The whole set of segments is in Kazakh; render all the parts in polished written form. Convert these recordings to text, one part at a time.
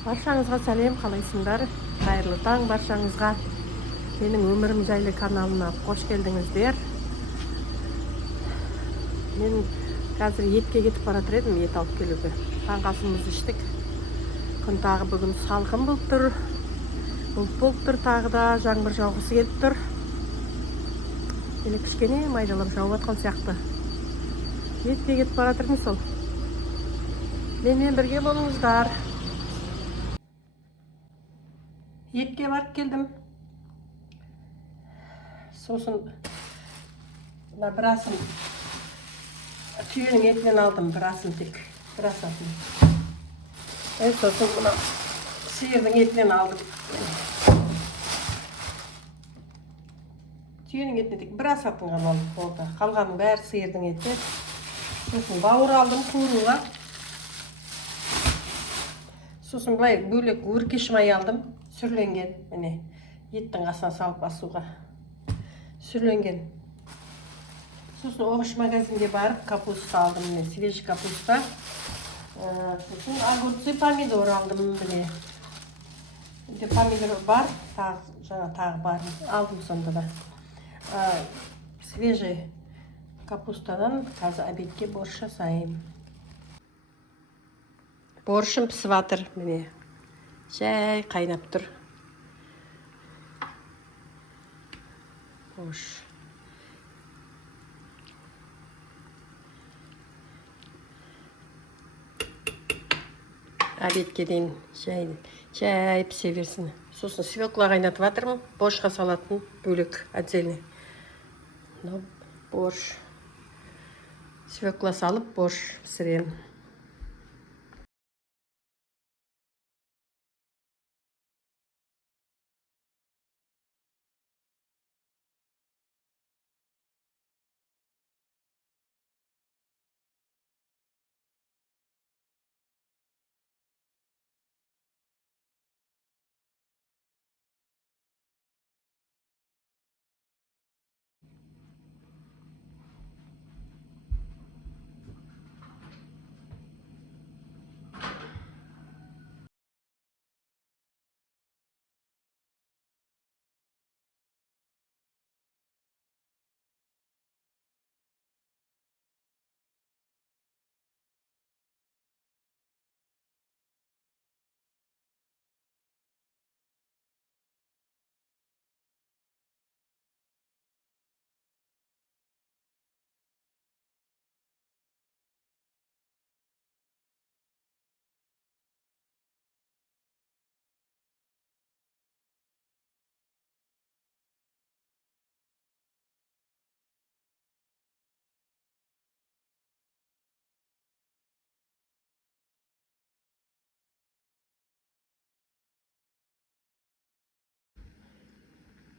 Баршаңызға сәлем, қалайсыңдар? Қайырлы таң баршаңызға. Менің өмірім жайлы каналына қош келдіңіздер. Мен қазір етке кетіп баратыр едім, ет алып келуге. Таңғы асымызды іштік. Күн тағы бүгін салқын болып тұр. Бұлт болып тұр, тағы да жаңбыр жауғысы келіп тұр. Енді кішкене майдалап жауып жатқан сияқты. Етке кетіп баратырмын сол. Менімен бірге болыңыздар. Етке барып келдім. Сосын бір асын түйенің етінен алдым, бір асын тек, бір асатын. Сосын бұны сиырдың етінен алдым. Түйенің етінен тек бір асатын ғана болды. Қалғанның бәрі сиырдың еті. Сосын бауыр алдым қуыруға. Сосын былай бөлек өркеш май алдым. Сүрленген, міне, еттің қасына салып асуға. Сүрленген. Сосын оғыш магазинге барып капуста алдым, міне, свежий капуста. Сосын огурцы, помидор алдым, міне. Помидор бар, тағы бар, алдым сонда да. Свежий капустадан қазір обедке борщ жасайым. Борщым пісіп жатыр, міне. Жай қайнап тұр. Хош. Обедке дейін жай пісе берсін. Сосын свекла қайнатып жатырмын. Борщқа салатын бөлек отдельный. Борщ. Свекла салып борщ пісіремін.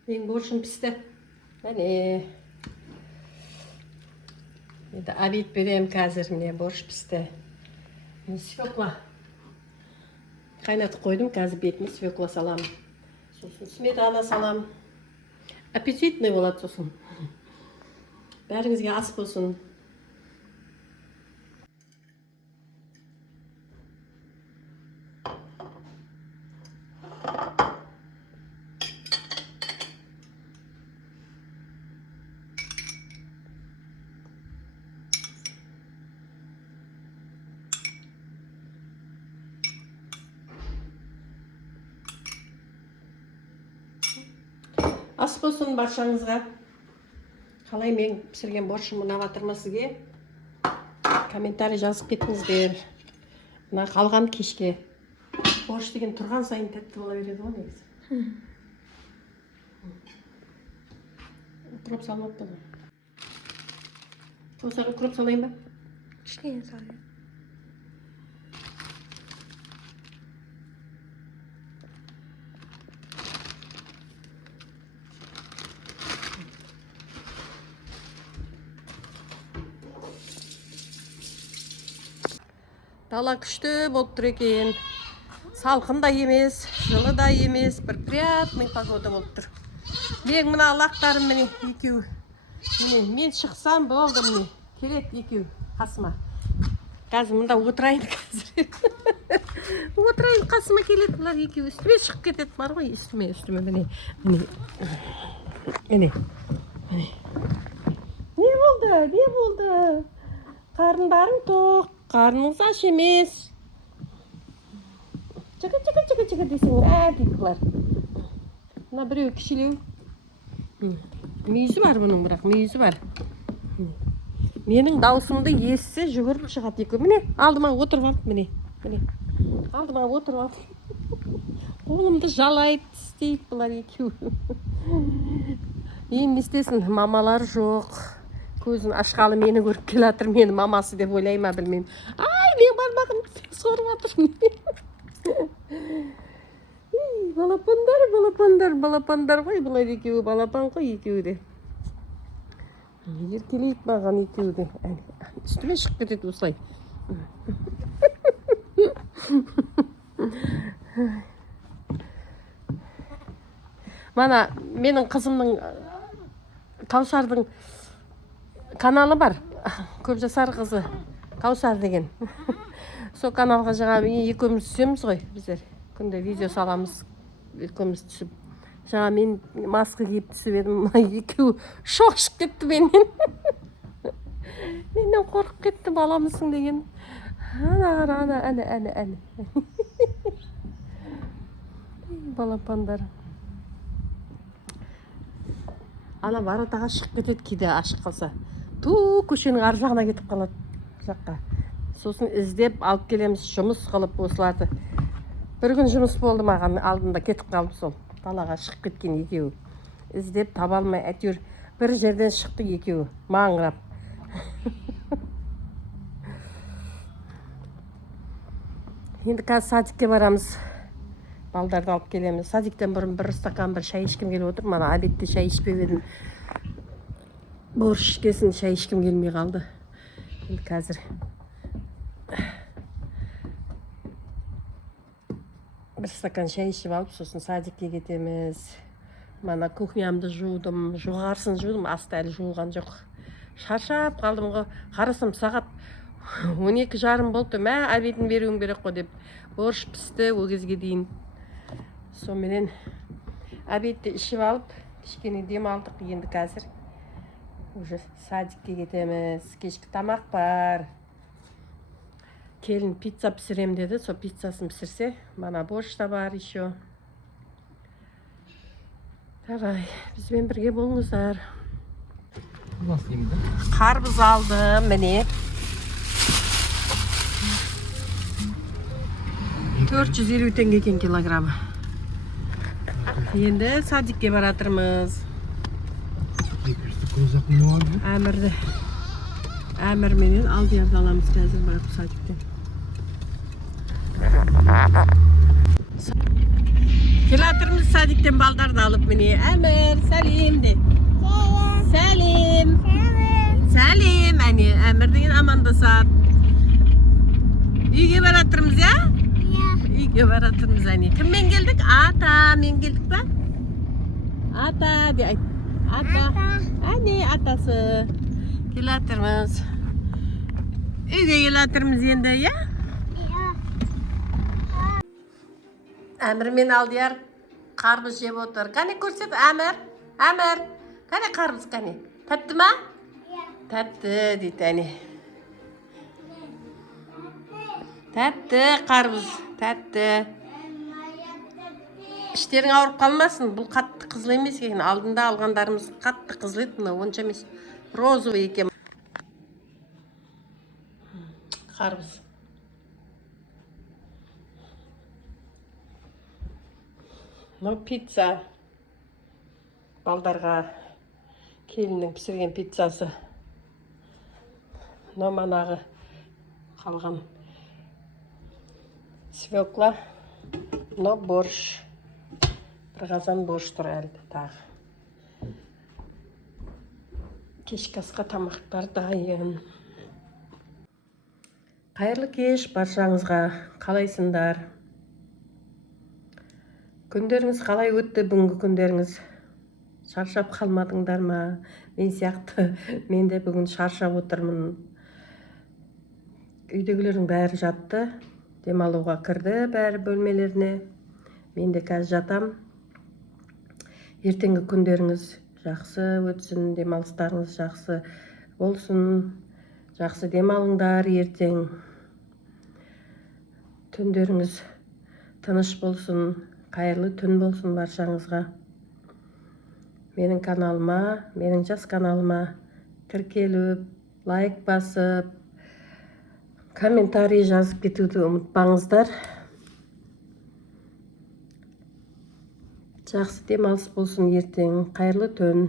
Мен борщым пісті. Міне. Енді обед берем қазір, міне борщ пісті. Свекла қайнатып қойдым, қазір бетіне свекла салам. Сосын сметана салам. Аппетитный болады сосын. Бәріңізге ас болсын. Ас болсын баршаңызға. Қалай мен пісірген борщым ұнап жатыр ма сізге? Комментарий жазып кетіңіздер. Мына қалған кешке. Борщ деген тұрған сайын тәтті бола береді ғой негізі. Укроп салмаппын ғой. Қосағы укроп салайын ба? Кішкене салайын. Дала күшті болып тұр екен. Салқын да емес, жылы да емес, бір приятный погода болып тұр. Мен мына лақтарым міне екеу. Мен шықсам болды міне. Келеді екеу қасыма. Қазір мұнда отырайын қазір. отырайын, қасыма келеді. Бұлар екеуі үстіме шығып кетеді. Бар ғой, үстіме. Міне. Не болды? Қарындарың тоқ, қарныңыз аш емес. Чыға десең, дейді бұлар. Мына біреу кішілеу. Мүйізі бар бұның, бірақ мүйізі бар. Менің даусымды естісе жүгіріп шығады екеуі. Міне, алдыма отырып алып, міне. Алдыма отырып алып. Қолымды жалайды, істейді бұлар екеуі. Енді істесін, мамалар жоқ. Көзін ашқалы мені көріп келатыр, мені мамасы деп ойлай ма білмеймін. Ай, мен бармағым сорып жатырмын. Балапандар ғой, бұлар екеуі, балапан ғой екеуі де. Еркелейді маған екеуі де. Үстіме шығып кетеді осылай. Мана менің қызымның Каусардың каналы бар. Көпжасар қызы Каусар деген. Сол каналға жаңа екеуміз түсеміз ғой біздер. Күнде видео саламыз, екеуміз түсіп. Жаңа мен маска киіп түсіп едім. Екеуі шошып кетті менен. Менен қорқып кетті, баламысың деген. Ана. Балапандар. Ана баратаға шығып кетеді кейде ашық қалса. Көшенің ар жағына кетіп қалады жаққа. Сосын іздеп алып келеміз, жұмыс қылып осыларды. Бір күн жұмыс болды маған, алдында кетіп қалды сол. Далаға шығып кеткен екеуі. Іздеп таба алмай, әйтеуір бір жерден шықты екеуі, маңырап. Енді қазір садикке барамыз. Балдарды алып келеміз. Садиктен бұрын бір стакан бір шай ішкім келіп отыр. Мана обедте шай ішпеп едім. Борщ ішкесін шай ішкім келмей қалды. Енді қазір бір стакан шай ішіп алып, сосын садикке кетеміз. Мана кухнямды жудым, жоғарысын жудым, асты әлі жуылған жоқ. Шаршап қалдым ғой. Қарасам сағат 12:30 болды. Мә, обедін беруің керек қой деп. Борщ пісті ол кезге дейін. Сонымен обедті ішіп алып, кішкене дем алдық. Енді қазір уже садикке кетеміз. Кешкі тамақ бар. Келін пицца пісірем деді, сол пиццасын пісірсе, мана борщ та бар еще. Давай, бізбен бірге болыңыздар. Қарбыз алдым, міне. 450 теңге екен килограммы. Енді садикке баратырмыз. Әмір менен Алдиярды аламыз қазір барып садиктен. Келатырмыз садиктен балдарды алып міне. Әмір, сәлем де. Сәлем, әне, Әмір деген амандасады. Үйге баратырмыз, я? Үйге баратырмыз, әне. Кіммен келдік? Атамен келдік па? Ата де айт. Ата. Әне, атасы. Келатырмыз. Үйге келатырмыз енді, я? Әмір мен Алдияр қарбыз жеп отыр. Қане көрсет, Әмір. Әмір. Қане қарбыз, қане. Тәтті ма? Тәтті дейді, әне. Тәтті қарбыз, тәтті. Іштерің ауырып қалмасын. Бұл қатты қызыл емес екен. Алдында алғандарымыз қатты қызыл еді, мына онша емес. Розовый екен. Қарбыз. Мынау пицца. Балдарға келіннің пісірген пиццасы. Мынау манағы қалған свекла. Мынау борщ. Бір қазан борщ тұр әлі тағы. Кешкі асқа тамақтар дайын. Қайырлы кеш баршаңызға. Қалайсыңдар? Күндеріңіз қалай өтті бүгінгі күндеріңіз? Шаршап қалмадыңдар ма? Мен сияқты, мен де бүгін шаршап отырмын. Үйдегілердің бәрі жатты. демалуға кірді бәрі бөлмелеріне. Мен де қазір жатам. Ертеңгі күндеріңіз жақсы өтсін, демалыстарыңыз жақсы болсын. Жақсы демалыңдар ертең. Түндеріңіз тыныш болсын, қайырлы түн болсын баршаңызға. Менің каналыма, менің жас каналыма тіркеліп, лайк басып, комментарий жазып кетуді ұмытпаңыздар. Жақсы демалыс болсын ертең, қайырлы түн.